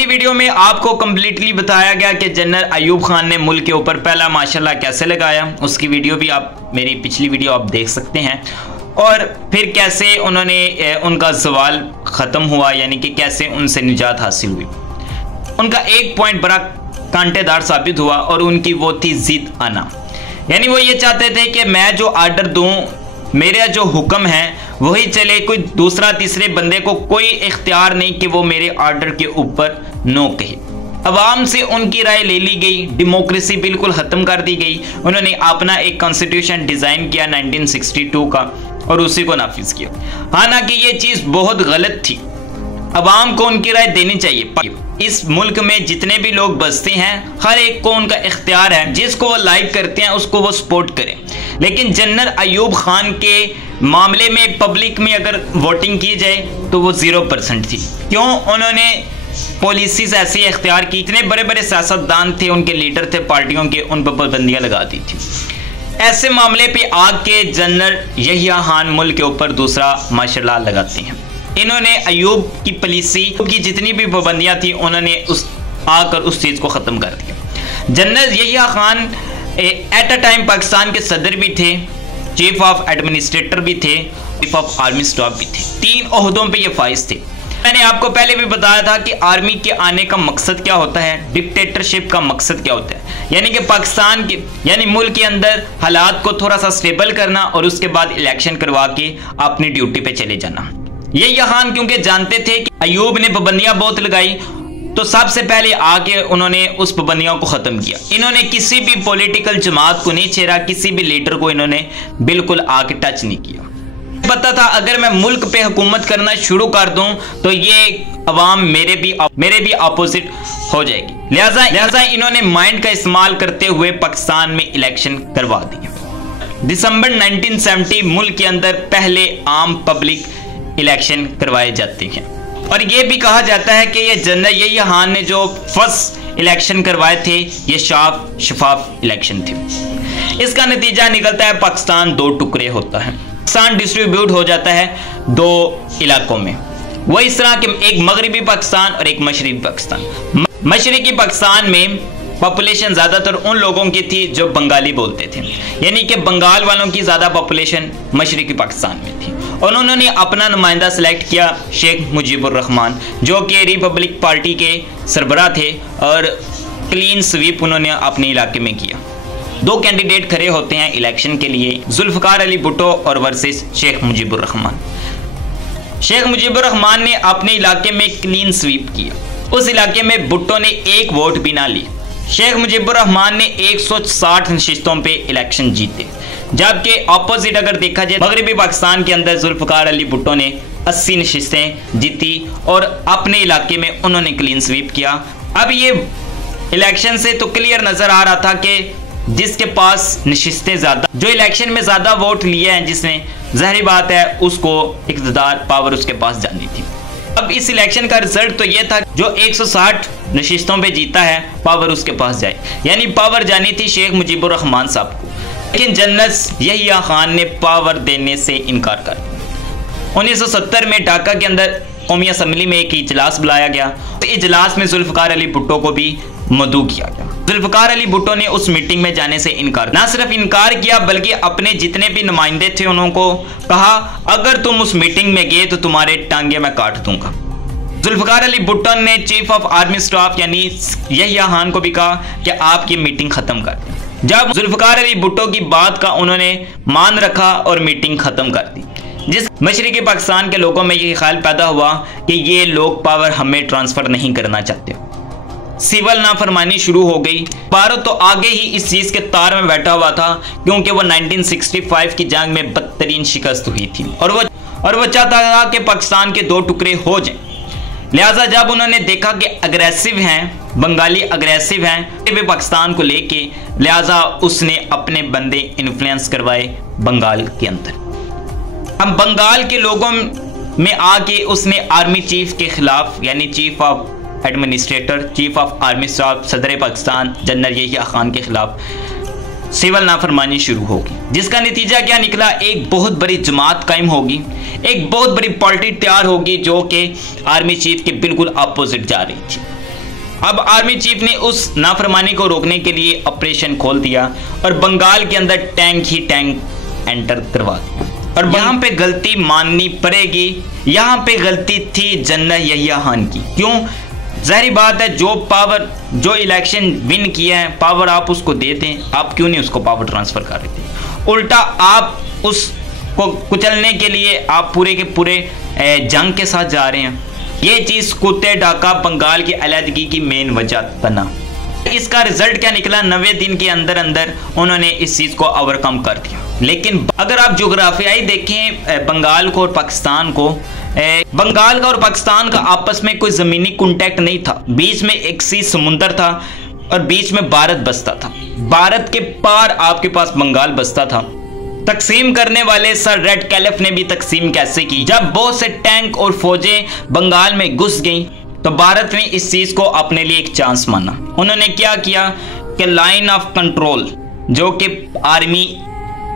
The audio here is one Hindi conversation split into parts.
की वीडियो में आपको कंप्लीटली बताया गया कि जनरल अयूब खान ने मुल्क के ऊपर पहला माशाल्लाह कैसे लगाया। उसकी वीडियो भी आप मेरी पिछली वीडियो आप देख सकते हैं, और फिर कैसे उन्होंने उनका सवाल ख़त्म हुआ, यानी कि कैसे उनसे निजात हासिल हुई। उनका एक पॉइंट बड़ा कांटेदार साबित हुआ और उनकी वो थी जिद आना, यानी वो ये चाहते थे कि मैं जो आर्डर दूं, मेरा जो हुक्म है वही चले, कोई दूसरा तीसरे बंदे को कोई इख्तियार नहीं कि वो मेरे आर्डर के ऊपर नो कहे। अवाम से उनकी राय ले ली गई, डेमोक्रेसी बिल्कुल ख़त्म कर दी गई। उन्होंने अपना एक कॉन्स्टिट्यूशन डिज़ाइन किया 1962 का और उसी को नाफिज किया। हालांकि ये चीज़ बहुत गलत थी, अवाम को उनकी राय देनी चाहिए। इस मुल्क में जितने भी लोग बसते हैं हर एक को उनका इख्तियार है, जिसको वो लाइक करते हैं उसको वो सपोर्ट करें। लेकिन जनरल अयूब खान के मामले में पब्लिक में अगर वोटिंग की जाए तो वो 0% थी। क्यों? उन्होंने पॉलिसीज ऐसी इख्तियार की, इतने बड़े बड़े सियासतदान थे, उनके लीडर थे पार्टियों के, उन पर पाबंदियाँ लगा दी थी। ऐसे मामले पे आके जनरल यहिया खान मुल्क के ऊपर दूसरा माशाल्लाह लगाते हैं। इन्होंने अयूब की पॉलिसी की जितनी भी पाबंदियाँ थी उन्होंने आकर उस चीज़ को ख़त्म कर दिया। General Yahya Khan at a time Pakistan के सदर भी थे, चीफ ऑफ एडमिनिस्ट्रेटर भी थे, चीफ ऑफ आर्मी स्टाफ भी थे। 3 ओहदों पे ये फाइज थे। मैंने आपको पहले भी बताया था कि आर्मी के आने का मकसद क्या होता है, डिक्टेटरशिप का मकसद क्या होता है, यानी कि पाकिस्तान के यानी मुल्क के अंदर हालात को थोड़ा सा स्टेबल करना और उसके बाद इलेक्शन करवा के अपनी ड्यूटी पे चले जाना। ये यहां क्योंकि जानते थे कि अयूब ने पाबंदियां बहुत लगाई, तो सबसे पहले आके उन्होंने उस पाबंदियों को ख़त्म किया। इन्होंने किसी भी पॉलिटिकल जमात को नहीं छेड़ा, किसी भी लीडर को इन्होंने बिल्कुल आके टच नहीं किया। पता था अगर मैं मुल्क पे हुकूमत करना शुरू कर दूं तो ये अवाम मेरे भी अपोजिट हो जाएगी। लिहाजा इन्होंने माइंड का इस्तेमाल करते हुए पाकिस्तान में इलेक्शन करवा दिए। दिसंबर 1970 मुल्क के अंदर पहले आम पब्लिक इलेक्शन करवाए जाते हैं, और ये भी कहा जाता है कि ये जनरल यहिया खान ने जो फर्स्ट इलेक्शन करवाए थे ये शफाफ इलेक्शन थे। इसका नतीजा निकलता है पाकिस्तान 2 टुकड़े होता है, पाकिस्तान डिस्ट्रीब्यूट हो जाता है 2 इलाकों में। वो इस तरह के एक मगरबी पाकिस्तान और एक मशरकी पाकिस्तान। मशरकी पाकिस्तान में पॉपुलेशन ज़्यादातर उन लोगों की थी जो बंगाली बोलते थे, यानी कि बंगाल वालों की ज़्यादा पॉपुलेशन मशरकी पाकिस्तान में थी। और उन्होंने अपना नुमाइंदा सेलेक्ट किया शेख मुजीबुर रहमान, जो कि रिपब्लिक पार्टी के सरबराह थे, और क्लीन स्वीप उन्होंने अपने इलाके में किया। 2 कैंडिडेट खड़े होते हैं इलेक्शन के लिए, जुल्फ़िकार अली भुट्टो और वर्सेस शेख मुजीबुर रहमान। शेख मुजीबुर रहमान ने अपने इलाके में क्लीन स्वीप किया, उस इलाके में भुट्टो ने 1 वोट भी ना ली। शेख मुजीबुर रहमान ने 160 नशिस्तों पे इलेक्शन जीते, जबकि ऑपोजिट अगर देखा जाए मगरबी पाकिस्तान के अंदर जुल्फ़िकार अली भुट्टो ने 80 नशिस्तें जीती और अपने इलाके में उन्होंने क्लीन स्वीप किया। अब ये इलेक्शन से तो क्लियर नज़र आ रहा था कि जिसके पास नशिस्तें ज़्यादा, जो इलेक्शन में ज़्यादा वोट लिए हैं जिसने, ज़ाहिर बात है उसको इक़्तिदार पावर उसके पास जानी थी। अब इस इलेक्शन का रिजल्ट तो ये था जो 160 नशिस्तों पे जीता है पावर उसके पास जाए, यानी पावर जानी थी शेख मुजीबुर रहमान साहब को। लेकिन जनरल यहिया खान ने पावर देने से इनकार कर दिया। 1970 में ढाका के अंदर कौमी असम्बली में एक इजलास बुलाया गया, तो इजलास में जुल्फ़िकार अली भुट्टो को भी मदऊ किया गया। जुल्फ़िकार अली भुट्टो ने उस मीटिंग में जाने से इनकार, ना सिर्फ इनकार किया बल्कि अपने जितने भी नुमाइंदे थे उनको कहा अगर तुम उस मीटिंग में गए तो तुम्हारे टांगे मैं काट दूंगा। जुल्फ़िकार अली भुट्टो ने चीफ ऑफ आर्मी स्टाफ यानी यहिया खान को भी कहा कि आप ये मीटिंग ख़त्म कर दें। जब जुल्फ़िकार अली भुट्टो की बात का उन्होंने मान रखा और मीटिंग ख़त्म कर दी, जिस मशरक़ी पाकिस्तान के लोगों में ये ख्याल पैदा हुआ कि ये लोग पावर हमें ट्रांसफ़र नहीं करना चाहते। सिविल नाफरमानी शुरू हो गई। भारत तो आगे ही इस चीज़ के तार में बैठा हुआ था, क्योंकि वो 1965 की जंग में बदतरीन शिकस्त हुई थी और वो चाहता था कि पाकिस्तान के 2 टुकड़े हो जाएं। लिहाजा जब उन्होंने देखा कि अग्रेसिव हैं, बंगाली अग्रेसिव हैं वे पाकिस्तान को लेके, लिहाजा उसने अपने बंदे इन्फ्लुएंस करवाए बंगाल के अंदर। हम बंगाल के लोगों में आके उसने आर्मी चीफ के खिलाफ यानी chief of administrator, chief of army staff, सदर पाकिस्तान जनरल यहिया खान के खिलाफ सिविल नाफरमानी शुरू होगी, जिसका नतीजा क्या निकला, एक बहुत बड़ी जमात कायम होगी, एक बहुत बड़ी पार्टी तैयार होगी जो कि आर्मी चीफ के बिल्कुल अपोजिट जा रही थी। अब आर्मी चीफ ने उस नाफरमानी को रोकने के लिए ऑपरेशन खोल दिया और बंगाल के अंदर टैंक ही टैंक एंटर करवा दिया। और यहाँ पे गलती माननी पड़ेगी, यहाँ पे गलती थी जनरल यहिया खान की। क्यों? जाहिर बात है, जो पावर, जो इलेक्शन विन किया है, पावर आप उसको दे दें, आप क्यों नहीं उसको पावर ट्रांसफर कर रहे थे? उल्टा आप उसको कुचलने के लिए आप पूरे के पूरे जंग के साथ जा रहे हैं। ये चीज़ कुत्ते डाका बंगाल की अलहदगी की मेन वजह बना। इसका रिजल्ट क्या निकला? 90 दिन के अंदर अंदर उन्होंने इस चीज़ को ओवरकम कर दिया। लेकिन अगर आप जोग्राफियाई देखें बंगाल को और पाकिस्तान को, बंगाल का और पाकिस्तान का आपस में कोई ज़मीनी कॉन्टैक्ट नहीं था। बीच में एक सी समुंदर था और बीच में भारत बसता था। भारत के पार आपके पास बंगाल बसता था। तकसीम करने वाले सर रेड कैलिफ ने भी तकसीम कैसे की? जब बहुत से टैंक और फौजें बंगाल में घुस गईं तो भारत ने इस चीज़ को अपने लिए एक चांस माना। उन्होंने क्या किया कि लाइन ऑफ कंट्रोल, जो कि आर्मी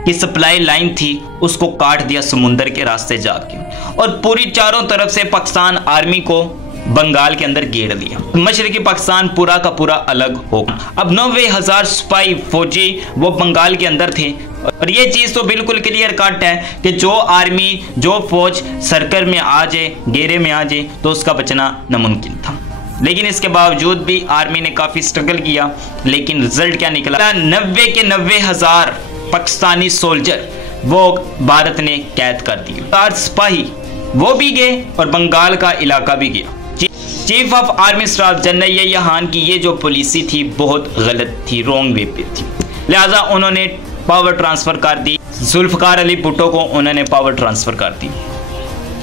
की सप्लाई लाइन थी, उसको काट दिया समुंदर के रास्ते जाके, और पूरी चारों तरफ से पाकिस्तान आर्मी को बंगाल के अंदर घेर लिया। मशरकी पाकिस्तान पूरा का पूरा अलग हो गया। अब 90,000 सिपाही फौजी वो बंगाल के अंदर थे। और ये चीज़ तो बिल्कुल क्लियर कट है कि जो आर्मी, जो फौज सर्कल में आ जाए, घेरे में आ जाए, तो उसका बचना नामुमकिन था। लेकिन इसके बावजूद भी आर्मी ने काफ़ी स्ट्रगल किया। लेकिन रिजल्ट क्या निकला? 90 के 90,000 पाकिस्तानी सोल्जर वो भारत ने कैद कर दिए। 4 सिपाही वो भी गए और बंगाल का इलाका भी गया। Chief of army staff general Yahya Khan की ये जो पॉलिसी थी बहुत गलत थी, रॉन्ग वे पे थी। लिहाजा उन्होंने पावर ट्रांसफ़र कर दी। जुल्फ़िकार अली भुट्टो को उन्होंने पावर ट्रांसफ़र कर दी।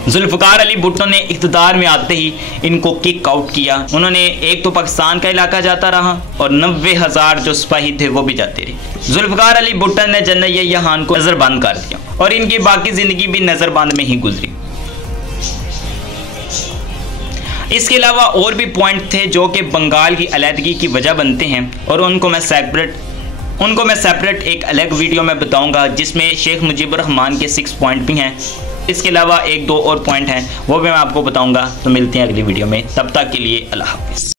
जुल्फ़िकार अली भुट्टो ने इक़्तिदार में आते ही इनको किक आउट किया। उन्होंने एक तो पाकिस्तान का इलाका जाता रहा और 90,000 जो सिपाही थे वो भी जाते रहे। जुल्फ़िकार अली भुट्टो ने जनरल यहिया खान को नज़रबंद कर दिया और इनकी बाकी ज़िंदगी भी नज़रबंद में ही गुजरी। इसके अलावा और भी पॉइंट थे जो कि बंगाल की अलहदगी की वजह बनते हैं और उनको मैं सेपरेट एक अलग वीडियो में बताऊंगा, जिसमें शेख मुजीबुर रहमान के 6 पॉइंट भी हैं। इसके अलावा 1-2 और पॉइंट हैं, वो भी मैं आपको बताऊंगा। तो मिलते हैं अगली वीडियो में, तब तक के लिए अल्लाह हाफ़िज़।